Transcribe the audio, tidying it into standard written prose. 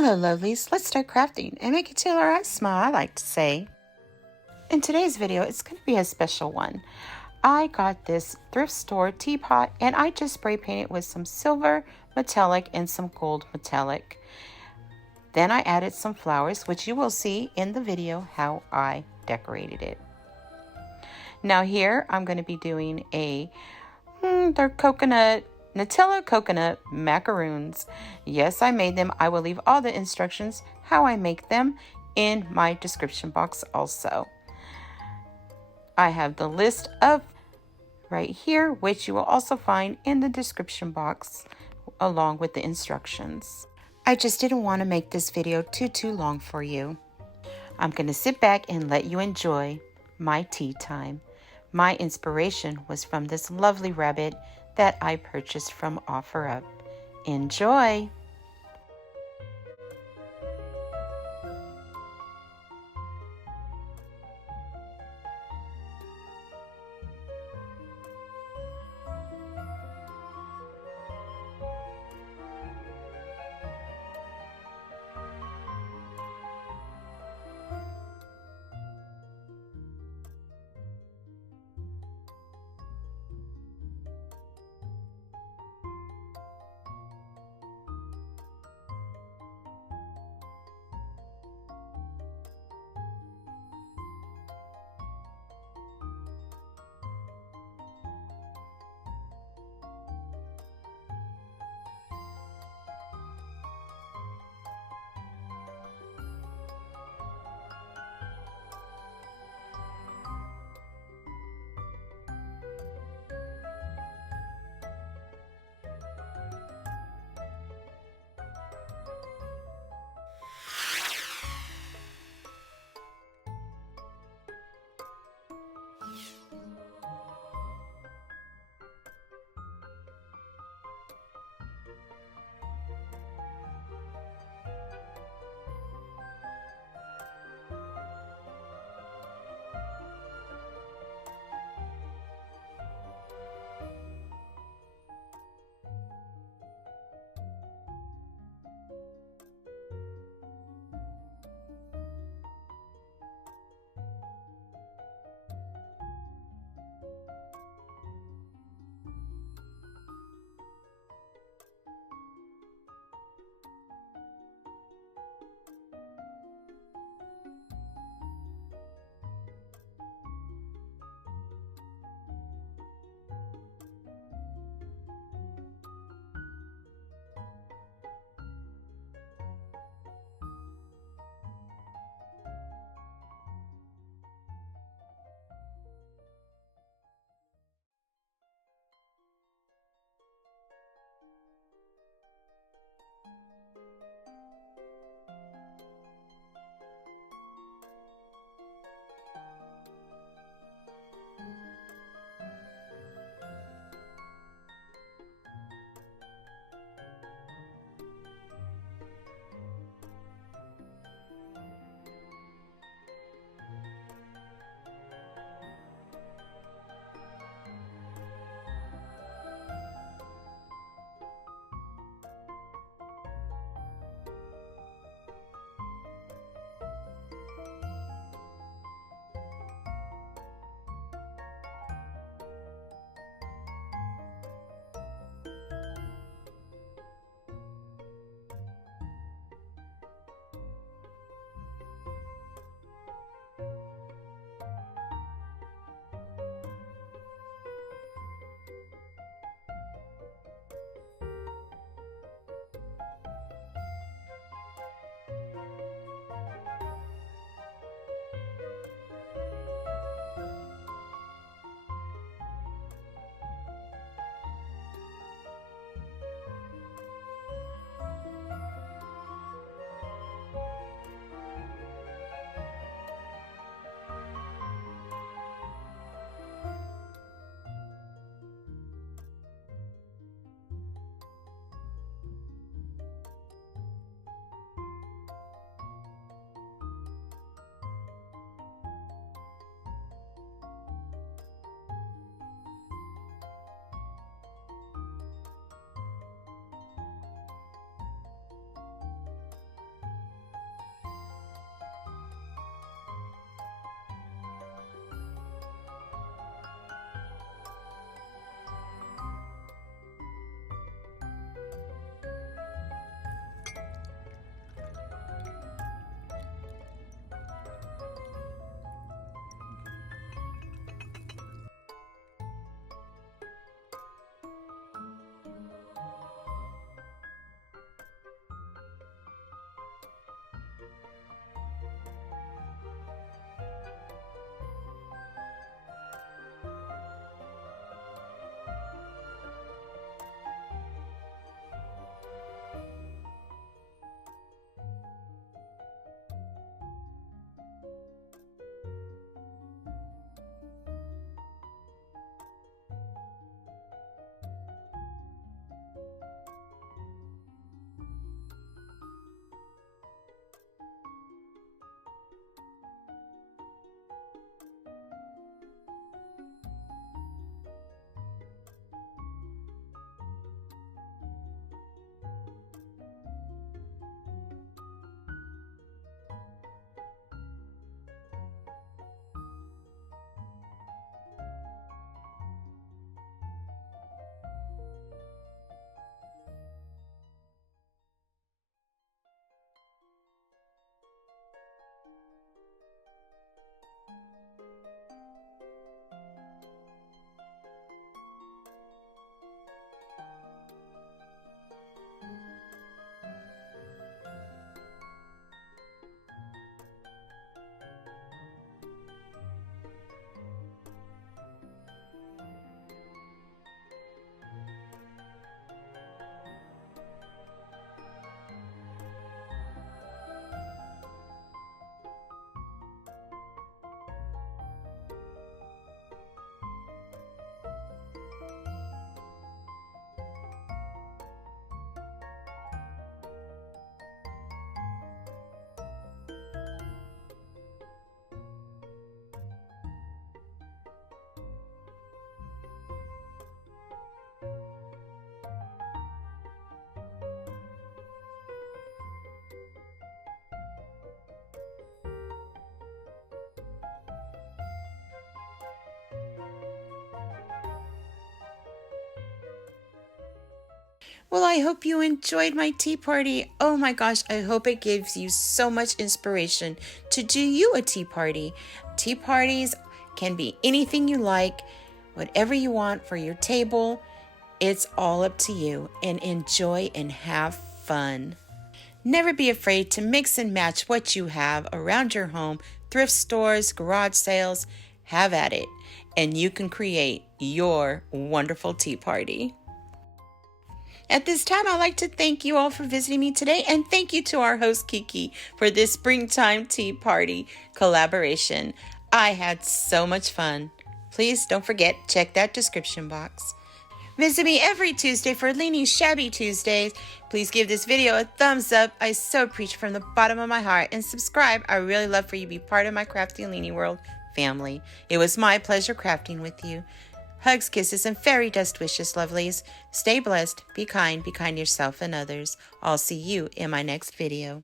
Hello lovelies, let's start crafting and make it till our eyes smile, I like to say. In today's video, it's going to be a special one. I got this thrift store teapot and I just spray painted with some silver metallic and some gold metallic. Then I added some flowers, which you will see in the video how I decorated it. Now here I'm going to be doing they're Nutella coconut macaroons. Yes, I made them. I will leave all the instructions how I make them in my description box also. I have the list of right here, which you will also find in the description box along with the instructions. I just didn't want to make this video too long for you. I'm going to sit back and let you enjoy my tea time. My inspiration was from this lovely rabbit that I purchased from OfferUp. Enjoy! Well, I hope you enjoyed my tea party. Oh my gosh, I hope it gives you so much inspiration to do you a tea party. Tea parties can be anything you like, whatever you want for your table. It's all up to you, and enjoy and have fun. Never be afraid to mix and match what you have around your home, thrift stores, garage sales. Have at it, and you can create your wonderful tea party. At this time, I'd like to thank you all for visiting me today, and thank you to our host Kiki for this springtime tea party collaboration. I had so much fun. Please don't forget, check that description box. Visit me every Tuesday for Leeny's Shabby Tuesdays. Please give this video a thumbs up. I so appreciate from the bottom of my heart. And subscribe. I really love for you to be part of my Krafty Leeny World family. It was my pleasure crafting with you. Hugs, kisses, and fairy dust wishes, lovelies. Stay blessed, be kind to yourself and others. I'll see you in my next video.